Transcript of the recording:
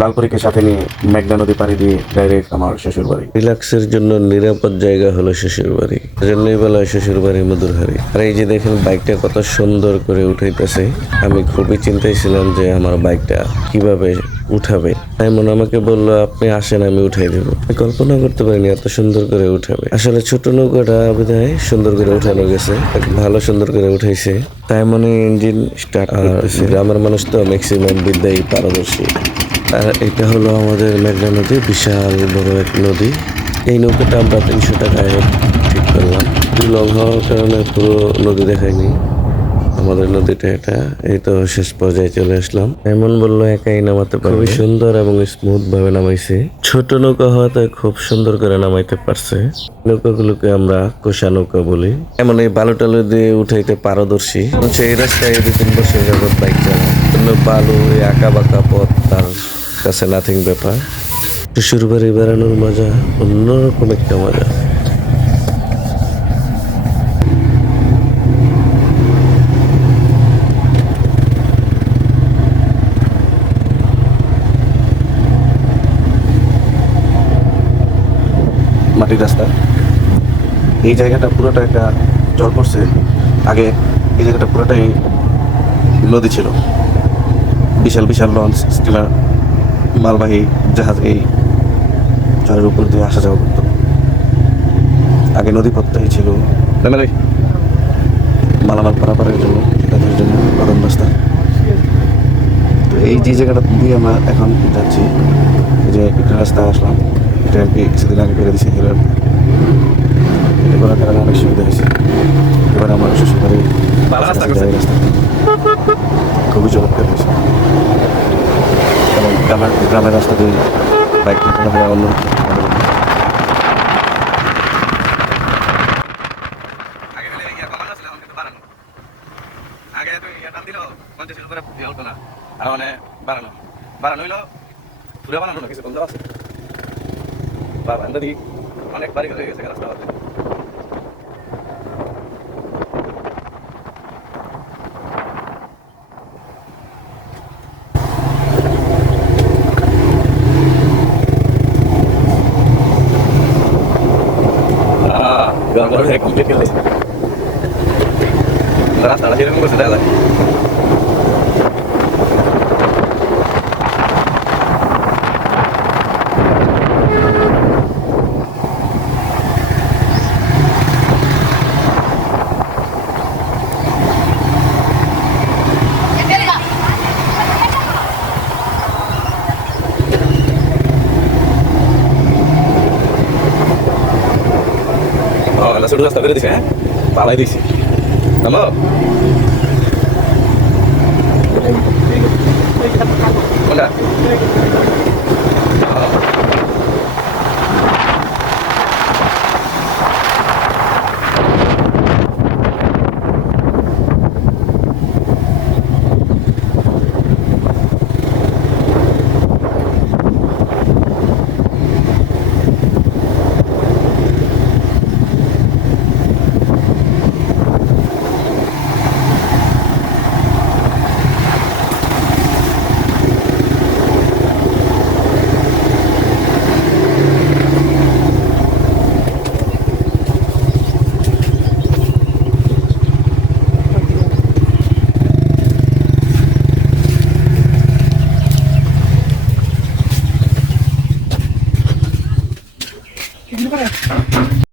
লালপুরীকে সাথে নিয়ে মেঘনা নদী পাড়ি দিয়ে ডাইরেক্ট আমার শ্বশুর বাড়ি। রিল্যাক্সের জন্য নিরাপদ জায়গা হলো শ্বশুর বাড়ি, জন্যই বলা হয় শ্বশুর বাড়ি মধুরহারি। আর এই যে দেখেন বাইকটা কত সুন্দর করে উঠাইতেছে। আমি খুবই চিন্তায় ছিলাম যে আমার বাইকটা কিভাবে উঠাবে। এমন আমাকে বললো, আপনি আসেন আমি উঠাই দেবো। কল্পনা করতে পারিনি এত সুন্দর করে উঠাবে। আসলে ছোট নৌকাটা বোধহয় সুন্দর করে উঠানো গেছে, ভালো সুন্দর করে উঠাইছে। তাই মনে ইঞ্জিন স্টার্ট করতেছে। গ্রামের মানুষ তো ম্যাক্সিমাম বিদ্যায় পারদর্শী। আর এটা হলো আমাদের মেঘনা নদী, বিশাল বড় এক নদী। এই নৌকাটা আমরা 300 টাকায় ঠিক করলাম। লং হওয়ার কারণে পুরো নদী দেখায়নি আমাদের নদীটা। এটা এই তো শেষ পর্যায়ে চলে আসলাম। এমন বললো একাই নামাতে পারবে। খুবই সুন্দর এবং স্মুথ ভাবে নামাইছে। ছোট নৌকা হওয়াতে খুব সুন্দর করে নামাইতে পারছে। নৌকাগুলোকে আমরা কোষা নৌকা বলি। এমন এই বালু টালু দিয়ে উঠাইতে পারদর্শী। এই রাস্তায় 2-3 বছর যাবত বাইক চালায়। বালু এই আঁকা বাঁকা পথ তার কাছে নাথিং ব্যাপার। শ্বশুর বাড়ি বেড়ানোর মজা অন্যরকম একটা মজা। মাটির রাস্তা। এই জায়গাটা পুরোটা একটা জল পড়ছে। আগে এই জায়গাটা পুরোটাই নদী ছিল। বিশাল বিশাল লঞ্চ, স্টিমার, মালবাহী জাহাজ এই জলের উপর দিয়ে আসা যাওয়া করতো। আগে নদী পথটাই ছিল মালামাল পারাপারের জন্য, যাতায়াতের জন্য প্রধান রাস্তা। তো এই যে জায়গাটা দিয়ে আমরা এখন যাচ্ছি, এই যে একটা রাস্তা আসলাম, এটা আর কি কিছুদিন আগে করে দিয়েছি। এটা করার কারণে অনেক সুবিধা হয়েছে। এবার আমার শ্বশুরবাড়ির রাস্তা খুবই চমৎকার হয়েছে। এবং গ্রামের রাস্তা দিয়ে বাইক চলাফেরা অন্য অনেক বাড়ি হয়ে গেছে রাস্তা। কমপ্লিট করে রাস্তাটা যেরকম করছে দেখা যায়। ছোট রাস্তা করে দিছে, হ্যাঁ পালাই দিছি নামো।